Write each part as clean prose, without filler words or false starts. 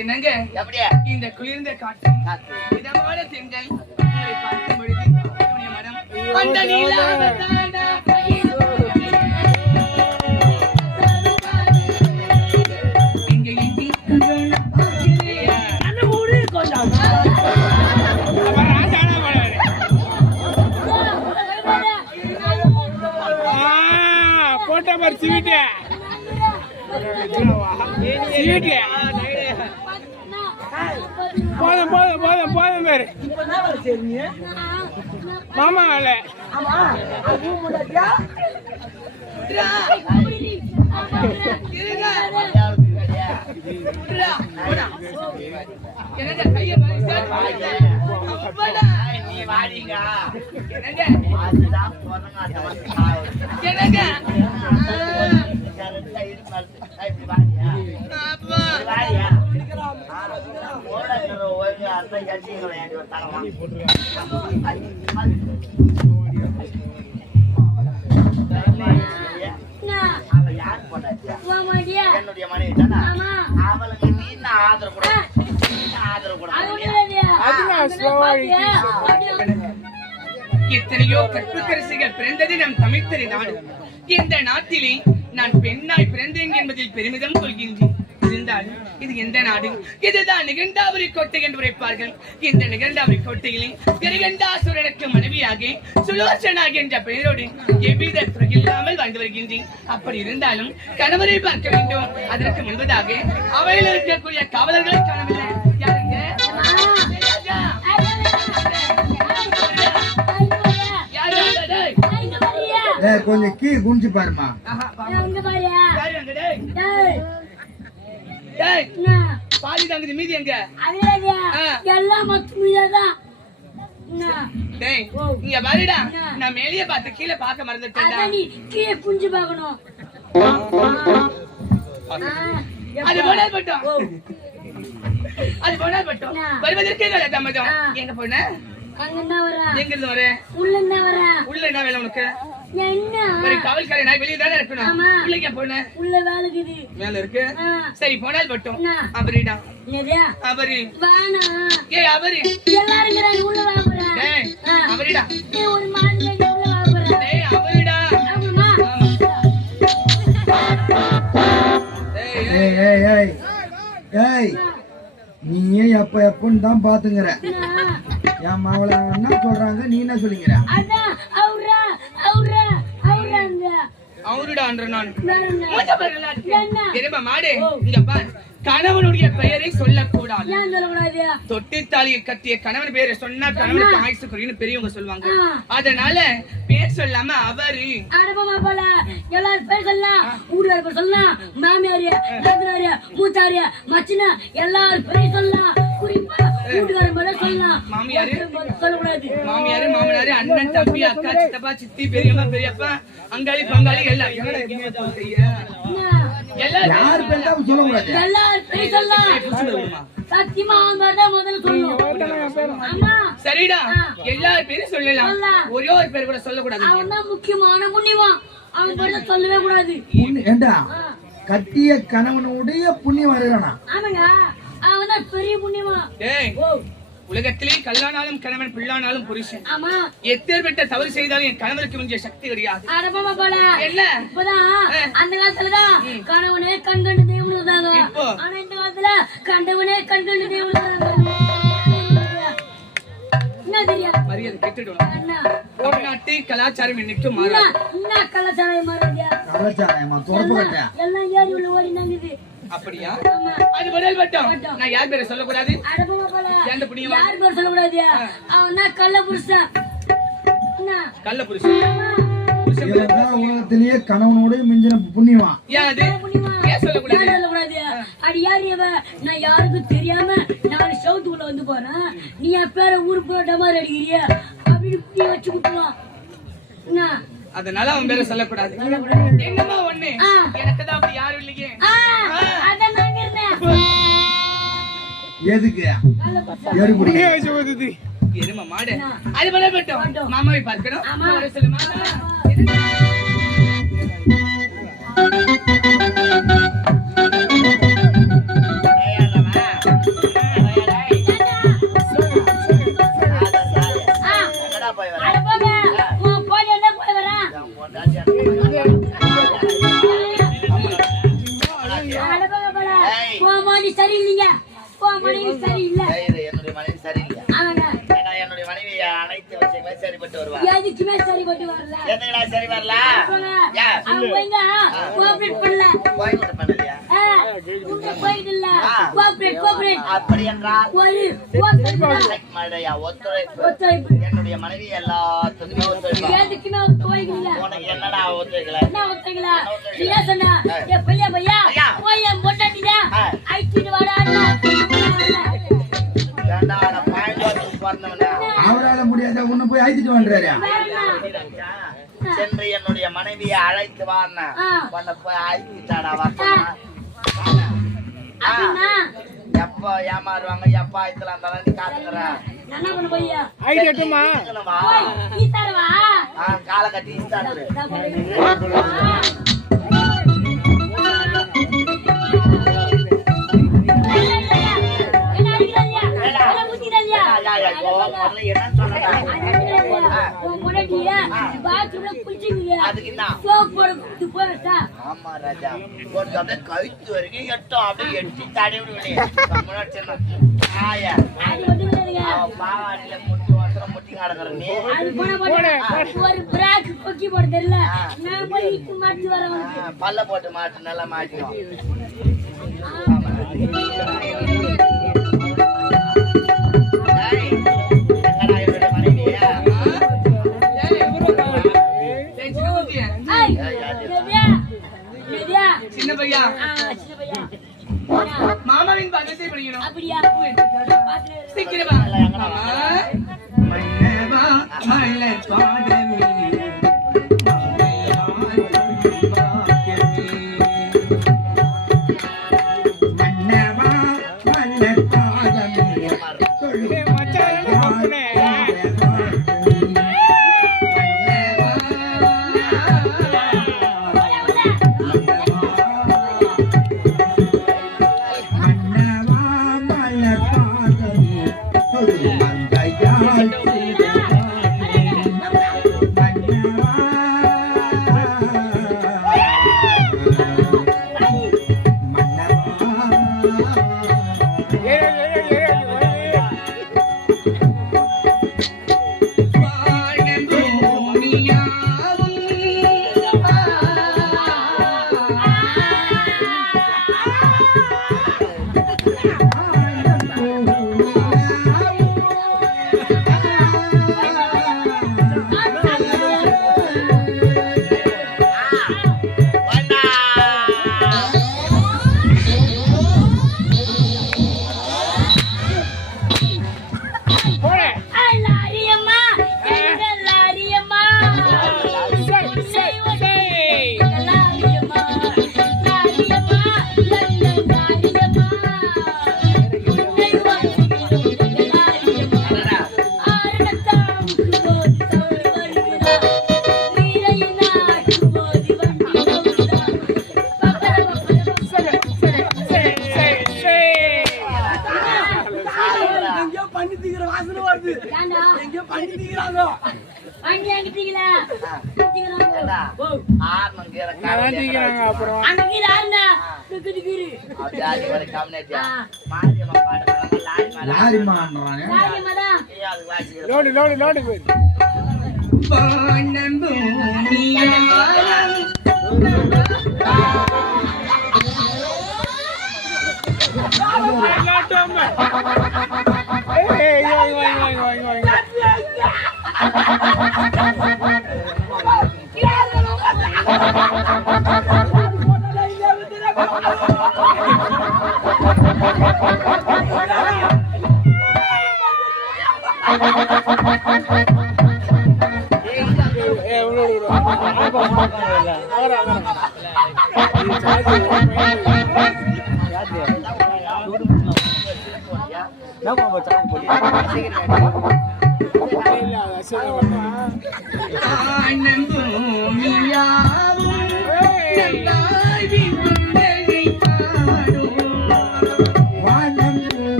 என்னங்க அப்படியே இந்த குளிர்ந்த காற்று இதமான தென்றல் உங்களை பார்க்கும் பொழுது என்னுடைய மனம் அந்த நீலாவதான இங்கே எங்கே அந்த ஊரு கொஞ்சம் போட்ட மாதிரி சீட்டு சீட்டு போதும் போதும் போதும் போதும் பேரு மாமா வேலை என்னுடைய மனைவி தானே அவளுக்கு நீ ஆதரவு கூட எத்தனையோ கற்புக்கரசிகள் பிறந்தது நம் தமிழ்த்தறி நாடு. இந்த நாட்டிலே நான் பெண்ணாய் பிறந்தேன் என்பதில் பெருமிதம் கொள்கின்றேன். இருந்தாலும் இது எந்த நாடு? இதுதான் நிகண்டாபுரி கோட்டை என்று உரைப்பார்கள். இந்த நிகண்டாபுரி கோட்டையிலே கிரிகண்டாசுரனுக்கு மனைவியாக சுலோசனாக என்ற பெயரோடு எவ்வித இல்லாமல் வாழ்ந்து வருகின்றேன். அப்படி இருந்தாலும் கணவரை பார்க்க வேண்டும். அதற்கு முன்பதாக அவையில் இருக்கக்கூடிய காவலர்களை காணவில்லை. யாருங்க? கொஞ்சம் கீ குனிஞ்சு பாருமா. பாதி தாங்குது, மீதி எங்க? இங்க பாருடா, நான் மேலேயே பார்த்து கீழே பார்க்க மறந்துட்டேன். கீழே குஞ்சு பார்க்கணும். அது போனால் பட்டம், அது போனால் பட்டம். வருவதற்கே தாமதம். எங்க போன? எங்க இருந்து வர? உள்ள என்ன வேலை உனக்கு? ஒரு காவல்காரன் வெளியே தானே இருக்கணும். உள்ளே போன? உள்ள வேலை இருக்கு. சரி, போனால் பட்டம். அவரிடா அவரு ஏ அவரு எல்லாரும் உள்ள அவரிடா ஒரு அவரிடா. நீ எப்ப எப்பன்னு தான் பாத்துங்கிற. என் மகளை என்ன சொல்றாங்க, நீ என்ன சொல்லிங்கிற? அவருடான்ற நான் மாடு. இங்க பார், கணவனுடைய பெயரை சொல்லக்கூடாது. தொட்டி தாலியை கட்டிய கணவன் பெயரை சொன்னா கணவனுக்கு ஆயுசு குறைன்னு பெரியவங்க சொல்லுவாங்க. அதனால பேர் சொல்லாம அவரு எல்லாரும் பேர் சொல்லலாம். ஊர்ல சொல்லலாம். மாமியாரிய, மூத்தாரிய, மச்சினா எல்லாரும் பேர் சொல்லலாம். குறிப்பா மாமியாரு, மாமியாரு, மாமனாரு, அண்ணன், தம்பி, அக்கா, சித்தப்பா, சித்தி, பெரியம்மா, பெரியப்பா, அங்காளி, பங்காளி எல்லாம் சரிடா. எல்லாரும் பேரும் சொல்லலாம். ஒரே ஒரு பேர் கூட சொல்லக்கூடாது. முக்கியமான புண்ணியவான், அவன் பேர் சொல்லவே கூடாது. கட்டிய கணவனுடைய புண்ணியம் வருகிறானா? ஆமாங்க, அவன் பெரிய புண்ணியமா. உலகத்திலே கல்லானாலும் கணவன், பிள்ளானாலும் புருஷன். எத்தேர்பட்ட தவறு செய்தாலும் என் கணவனுக்கு முந்தைய சக்தி கிடையாது. என்ன அந்த காலத்துலதான் கணவனே கண்கண்டு தெய்வம். ஆனா இந்த காலத்துல கண்டவனே கண்கண்டு தெய்வம். மரியாதை கேட்டுடுவோம். நாட்டு கலாச்சாரம் இன்னைக்கு எல்லாம் ஏறி உள்ள ஓடி நாங்குது. அப்படியா? அது முதல் வட்டம். நான் யார் பேரை சொல்லக்கூடாது. எந்த புண்ணியம் யார் பேர் சொல்லக்கூடாது. அவன் கள்ள புருஷன். கள்ள புருஷன் உலகத்திலேயே கணவனோட மிஞ்சின புண்ணியமா. அடி யாரு இவ? நான் யாருக்கும் தெரியாம நான் சவுத்துக்குள்ள வந்து போறேன். நீ என் பேர ஊருக்கு போட்ட மாதிரி அடிக்கிறிய அப்படின்னு வச்சு விட்டுருவான். அதனால அவன் பேரை சொல்லக்கூடாது. என்னமா ஒண்ணு, எனக்கு தான் அப்படி யாரும் இல்லையே. எதுக்கு எரும மாடு அது போல மட்டும் மாமாவை பார்க்கணும். சரியில்லைங்க உன் மனைவி சரியில்லை என்னுடைய மனைவி சரியில்லையா? ஆமாங்க ஏன்னா என்னுடைய மனைவி அனைத்து விஷயங்களும் சரிப்பட்டு வருவா. எதுக்குமே சரிப்பட்டு வரல எதுக்குடா சரி வரல? அவங்க கோஆபரேட் பண்ணல கோஆபரேட் பண்ணலையா? கோஆபரேட் இல்ல கோஆபரேட் அப்படி என்றால் கோஆபரேட் மழையா ஒத்துழைப்பு. ஒத்துழைப்பு என்னுடைய மனைவி எல்லாத்துக்குமே ஒத்துழைப்பா. எதுக்குமே ஒத்துழைப்பு இல்ல உனக்கு என்னடா ஒத்துழைக்கல? என்ன ஒத்துழைக்கல நீ சொன்னா ஏ பையா போய் என் பொண்டாட்டிடா ஐச்சிட்டு வாடா ஏண்டா நான் பாயிண்ட் வரணும்னா அவரால முடியாத ஒண்ணு போய் அழைச்சிட்டு வந்துறாரு. சென்று என்னுடைய மனைவியை அழைத்து வான்னா உன்னை போய் அழைச்சிட்டாடா வரணும். எப்ப ஏமாறுவாங்க எப்ப ஆயிரத்துல அந்த நீ காத்துக்கிறேன். என்ன பண்ண போய்யா ஐடியட்டுமா நீ தரவா காலை கட்டி இஸ்டாரு. ஆமா ராஜா அப்படியே கழுத்து வரைக்கும் எட்டும் அப்படியே எட்டி தாடி பாவாட்டில முட்டி வசரம் முட்டி கிடக்குற நீ பல்ல போட்டு மாட்டு நல்லா மாட்டிடும். சின்ன பையா மாமாவின் பக்கத்தை படிக்கணும். அப்படியா சீக்கிரமா மன்னவா மலர் பாதமே மன்னவா மலர் பாதமே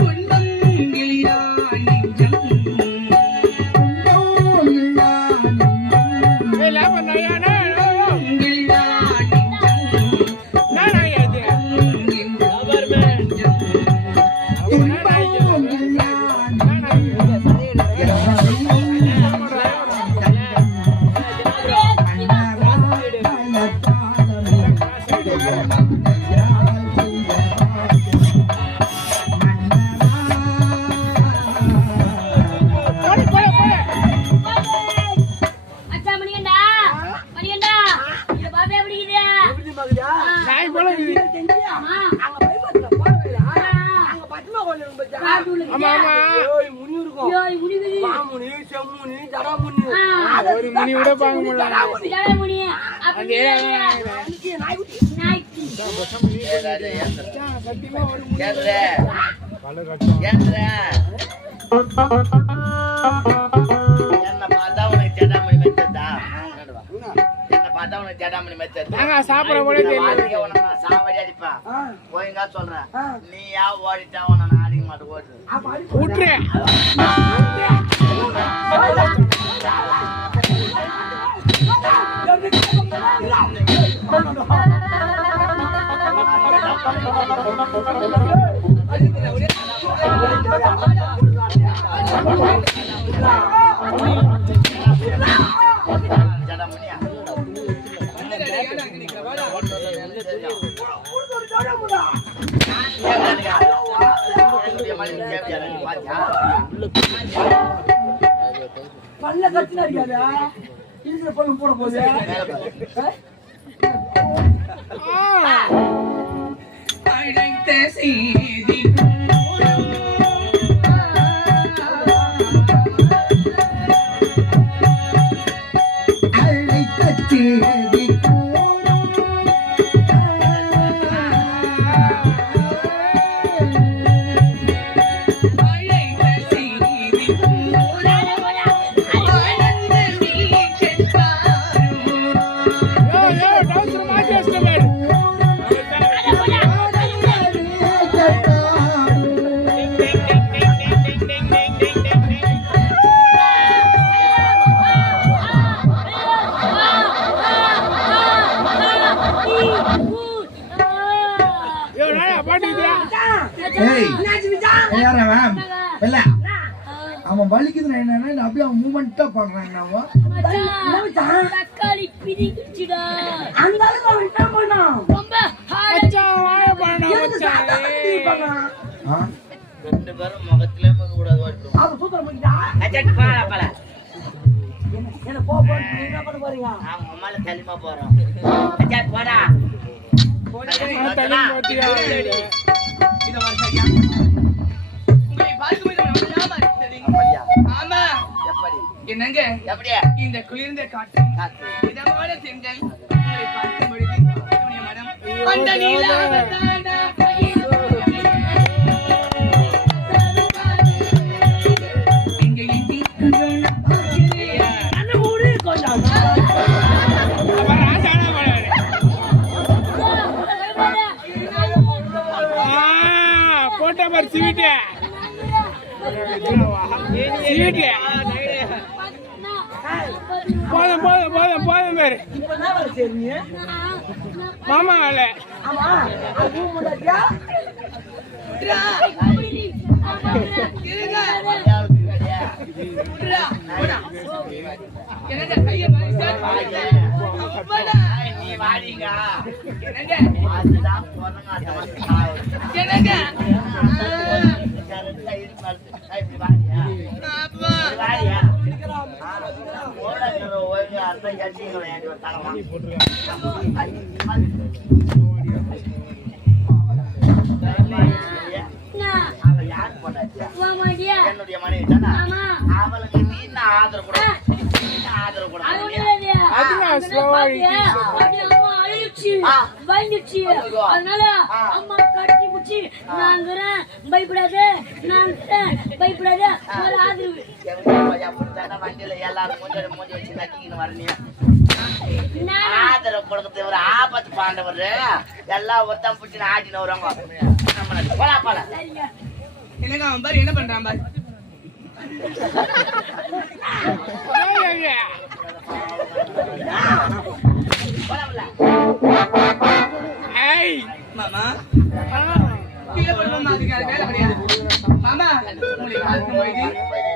உன் ஏய் முனி இருக்கும் ஏய் முடிவு பாமுனி செம்முனி ஜடாமுனி ஒரு மணி விட பார்க்க முடியல ஜடமுனி அப்படி நாய்க்கு சத்தியமா ஒரு ஏறுறே. ஏறுறே. என்ன பார்த்தா உனக்கு ஜடாமணி மெத்ததா? என்ன பார்த்தா உனக்கு ஜடாமணி மெத்ததா? நாங்க சாப்பிட கூட இந்த தெரியல வாழ்க்கைய உனக்கு நான் சாவடி அடிப்பேன். போய்ங்க சொல்றேன். நீயா ஓடிட்டா உன்னை நான் அடிக்க மாட்டேன் ஓடு. விட்டுரு ஜடாமணியா? பல்ல கத்தினா இருக்காதா இதுல போய் போட போகுது அழைத்த செய்தி அவன் வலிக்குதுன்னா என்னன்னா அப்படியே அவன் மூமெண்டா பாக்குறாங்க அவன் தக்காளி பிரிக்குச்சுடா அந்த அளவுக்கு அவன் என்ன பண்ணான் ரொம்ப ஹார்டா ரெண்டு பேரும் முகத்திலே முக கூடாது ஓடிடும். அவன் சூத்திரம் பண்ணிட்டா அச்சட் பாலா பாலா. என்ன போ போ என்ன பண்ண போறீங்க நான் உம்மால தள்ளிமா போறோம். அச்சட் போடா. இத வரலையா? உங்களை பார்க்கும்போது எனக்கு ஞாபகம் இருந்தது. அப்படியா? ஆமா. எப்படி? என்னங்க எப்படியா? இந்த குளிர்ந்த காற்று காத்து. இதமான தென்றல் உங்களை பார்க்கும் பொழுது என்னுடைய மனம் அந்த நீலாவதான இங்க எங்கி அண்ணன் மூடி கொஞ்சம் போட்ட மாதிரி ஸ்வீட்டு ஸ்வீட்டு போதும் போதும் போதும் போதும் பேரு இப்ப என்ன வேலை செய்றீங்க மாமா வேலை ஆமா அது முன்னாடியா என்னங்க கையை நீ வாடிங்க. என்னங்க அதுதான் பொண்ணுங்க என்னங்க இப்படி வாடியா? அப்பா வாடியா? ஓடங்கிற ஓய்வு அர்த்தம் எச்சிங்க வேண்டி ஒரு தரமா. அவ யார் பொண்ணாச்சியா? மாமாடியா என்னுடைய மனைவி தானே. ஆமா அவளுக்கு நீ என்ன ஆதரவு கூட ஆதரவு கூட அதுதான் slow-ஆ அதனால அம்மா கட்டி பிடிச்சி நாங்கிறேன் பயப்படாத பயப்படாத ஒரு ஆதரவு வண்டியில எல்லாரும் மூஞ்சி வச்சு நக்கின்னு வரணியா ஆதரவு கொடுக்கறது ஒரு ஆபத்து பாண்டவர் எல்லாம் ஒத்தம் பிடிச்சி ஆடினு வருவாங்க. போலா போல என்னங்க அவன் பாரு என்ன பண்றான் பாரு மாமா கீழே போடுவோம் அதுக்கு அது வேலை கிடையாது மாமா உங்களை பார்க்கும் பொழுது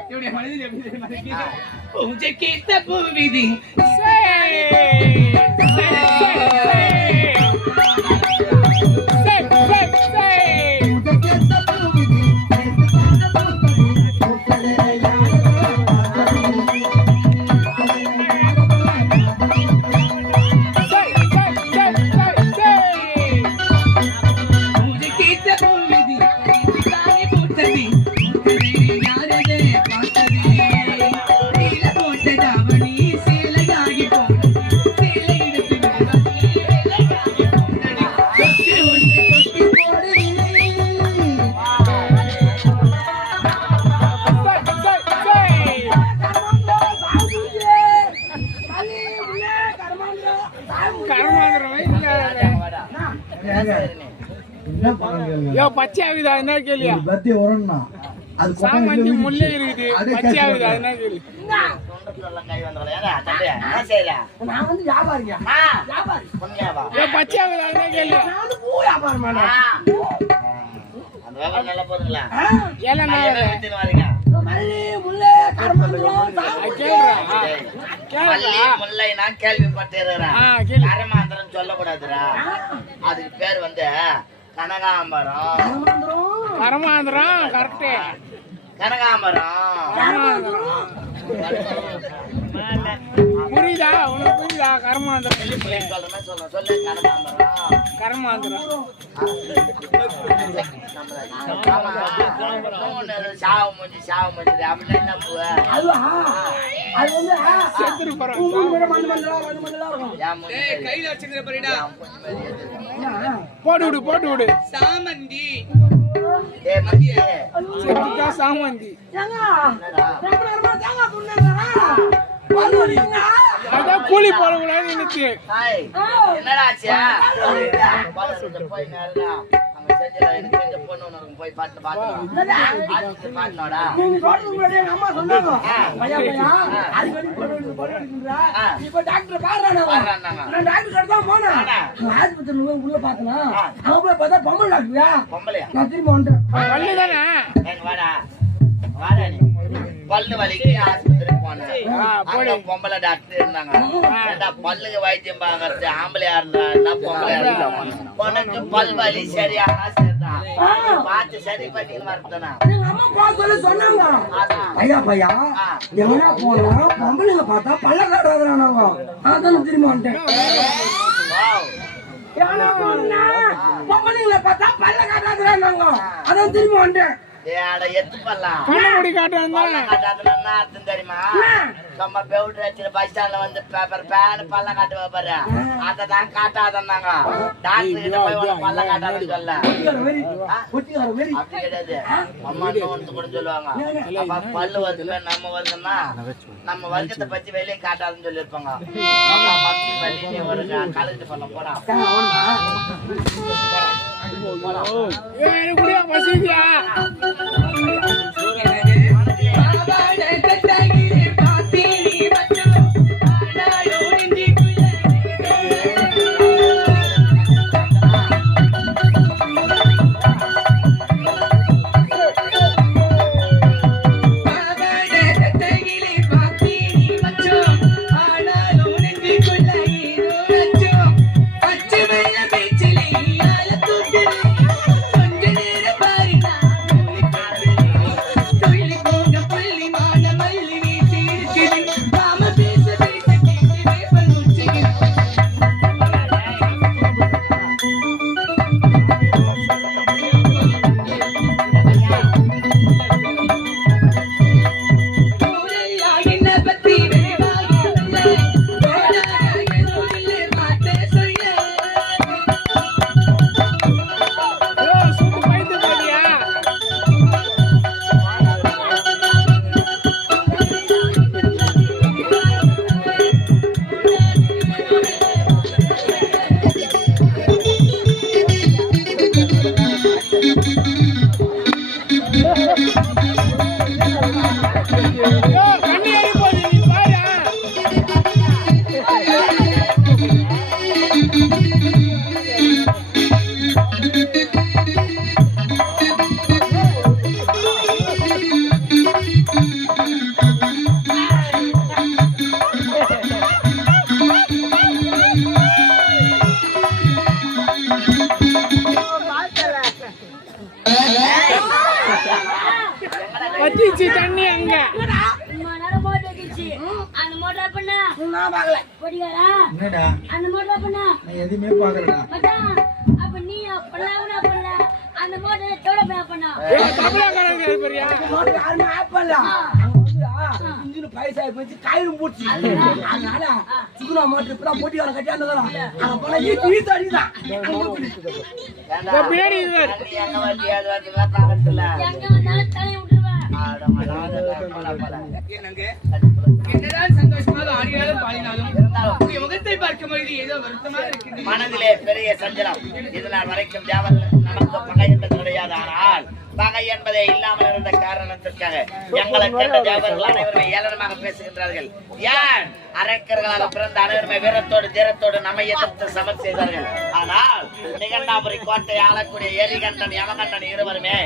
என்னுடைய மனதில் எப்படி தெரியுமா இருக்கு? பூஜை கேட்ட பூவிதி பூஜை கேட்ட பூவிதி தானே பூத்ததி யோ பச்சை ஆகுதா என்ன கேள்வியா ஒரு பத்தி உரம்னா அது சாமந்தி முள்ளே இருக்குது பச்சை ஆகுதா என்ன கேள்வி சொந்தத்துல கை வந்தவள ஏடா தம்பி என்ன செய்யற நான் வந்து வியாபாரிங்க ஆ வியாபாரி பொண்ணியாவா யோ பச்சை ஆகுதா என்ன கேள்வி நான் வந்து பூ வியாபாரம் ஆ. அந்த வியாபாரம் நல்லா போதுங்களா ஏல நான் என்ன நான் வித்துன்னு வரீங்க மல்லி முல்லை கருமாந்திரம் கேளுடா மல்லி முல்லை நான் கேள்விப்பட்டிருக்கிறேன் கேளு கரமாந்திரம் சொல்லக்கூடாதுடா அதுக்கு பேர் வந்து கனகாம்பரம் கரமாந்திரம் கரெக்ட் கனகாம்பரம் புரியுதா உனக்கு புரியுதா கரமாந்திரம் சொல்றேன் சொல்லு கனகாம்பரம் கரமாந்திரம் ஆமா சாவு மூஞ்சி அப்படின்னா என்ன பூ அதுவா அது வந்து செத்துரு போறான் மஞ்சள் மஞ்சளா இருக்கும் என் மூஞ்சி ஏய், கையில வச்சுக்கிற பாருடா போட்டு விடு சாமந்தி ஏய் மத்திய செத்துட்டா சாமந்தி ஏங்க ரொம்ப நேரமா தேங்காய் துண்ணுங்கறா பல்வலிங்க அதான் கூலி போடக்கூடாது எனக்கு ஹாய் என்னடா ஆச்சு போய் நேரா அங்க செஞ்சல எனக்கு செஞ்ச பொண்ணு ஒண்ணு போய் பாட்டு பாட்டுனோடா நீங்க சொல்றது முன்னாடி எங்க அம்மா சொன்னாங்க பையா அடிக்கடி போடுறீங்கடா நீ போய் டாக்டர் பாருடா பாருடாங்க நான் டாக்டர் கிட்ட தான் போனேன் ஆஸ்பத்திரியில போய் உள்ள பார்த்தனா அங்க போய் பார்த்தா பொம்பளை டாக்டரா பொம்பளையா நான் திரும்ப வந்துட்டேன் பல்லு தானே ஏங்க வாடா நீ பல்லு வலிக்கு ஆஸ்பத்திரிக்கு போனேன் அங்க பொம்பளை டாக்டர் இருந்தாங்க ஏண்டா பல்லுக்கு வைத்தியம் பார்க்கறது ஆம்பளையா இருந்தா என்ன பொம்பளையா இருந்தா உனக்கு பல் வலி சரியானா சரிதான் பார்த்து சரி பண்ணின்னு வரதுனா எங்க அம்மா பா சொல்லி சொன்னாங்க பையா எவனா போனா பொம்பளைங்க பார்த்தா பல்ல காட்டுறாங்க நாங்க அதான் திரும்ப வந்துட்டேன் ஏன்னா பொம்பளைங்களை பார்த்தா பல்ல காட்டாதுடா நாங்க அதான் திரும்ப வந்துட்டேன் ஏடா எத்து பல்லாம் கண்ண முடி காட்டுவாங்க பல்ல காட்டாதுன்னா என்ன அர்த்தம் தெரியுமா நம்ம பெவுட் வச்சு பஸ் ஸ்டாண்ட்ல வந்து பேப்பர் பேன் பல்ல காட்டுவா பாரு அததான் காட்டாதன்னாங்க டாக்டர் கிட்ட போய் உனக்கு பல்ல காட்டாதுன்னு சொல்ல அப்படி கிடையாது அம்மா வந்து கூட சொல்லுவாங்க அப்ப பல்லு வருதுல நம்ம வருதுன்னா நம்ம வர்க்கத்தை பத்தி வெளியே காட்டாதுன்னு சொல்லியிருப்பாங்க நம்ம மம்மி பள்ளி ஒரு காலேஜ் பண்ண போனா எனக்கு புரியா பசியா வச்சிச்சு தண்ணி அங்க நேரம் மோட்டர் வச்சிச்சு அந்த மோட்டர் பண்ண நான் பார்க்கல போடிகாரா என்னடா அந்த மோட்டர் பண்ண நான் எதுவுமே பாக்குறேன்டா மச்சான் அப்ப நீ அப்பலாம் பண்ணல அந்த மோட்டர் தோட போய் பண்ணா தமிழா கணக்கு பெரியா மோட்டர் யாருமே ஆப் பண்ணல இன்ஜின் பைசா போச்சு கயிறும் போச்சு அதனால சுகுணா மோட்டர் இப்பதான் போட்டிக்கார கட்டியாந்துதான் அங்க போனா ஈத்து அடிதான் பேரு இது எங்க வந்து அது வந்து பார்க்கறதுல எங்க வந்தாலும் தலையை விட்டுருவேன் என்னங்க என்னதான் சந்தோஷமாக ஆடினாலும் பாடினாலும் உங்களுடைய முகத்தை பார்க்கும் பொழுது ஏதோ வருத்தமாக இருக்கின்றது மனதிலே பெரிய சஞ்சலம் இது நாள் வரைக்கும் தேவன் நமக்கு பகை என்பது கிடையாது. ஆனால் பகை என்பதே இல்லாமல் இருந்த காரணத்திற்காக எங்களை கண்ட தேவர்கள் அனைவருமே ஏளனமாக பேசுகின்றார்கள். ஏன் அரக்கர்களாக பிறந்த அனைவருமே வீரத்தோடு தீரத்தோடு நம்மை எதிர்த்து சமர் செய்தார்கள். ஆனால் நிகண்டாபுரி கோட்டை ஆளக்கூடிய எரிகண்டன் யமகண்டன் இருவருமே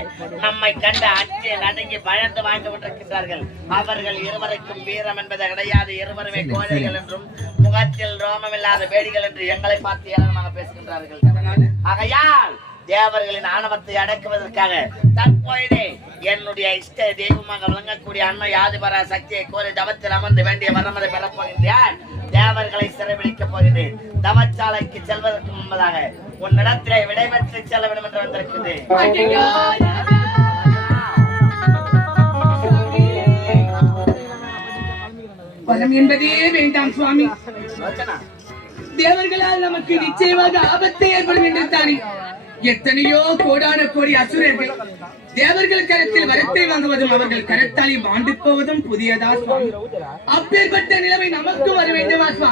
நம்மை கண்டு அஞ்சு நடுங்கி பயந்து வாழ்ந்து கொண்டிருக்கின்றார்கள். அவர்கள் இருவருக்கும் வீரம் என்பது கிடையாது. இருவருமே கோழைகள் என்றும் முகத்தில் ரோமமில்லாத வேடிகள் என்று எங்களை பார்த்து ஏளனமாக பேசுகின்றார்கள். ஆகையால் தேவர்களின் ஆணவத்தை அடக்குவதற்காக தற்போதே என்னுடைய இஷ்ட தெய்வமாக விளங்கக்கூடிய அன்னை ஆதிபரா சக்தியை கோரி தவத்தில் அமர்ந்து வேண்டிய வரமதை பெறப் போகின்றேன். தேவர்களை சிறைபிடிக்கப் போகிறேன். தவச்சாலைக்கு செல்வதற்கு முன்பதாக உன்னிடத்திலே விடைபெற்று செல்ல வேண்டும் என்று வந்திருக்கிறேன். ஐயையோ, பலம் என்பதே வேண்டாம் சுவாமி. தேவர்களால் நமக்கு நிச்சயமாக ஆபத்து ஏற்படும் என்று தானே எத்தனையோ கோடான கோடி அசுரர்கள் தேவர்கள் கரத்தில் வரத்தை வாங்குவதும் அவர்கள் கரத்தாலே மாண்டு போவதும் புதியதா சுவாமி? அப்பேற்பட்ட நிலைமை நமக்கும் வர வேண்டுமா சுவாமி?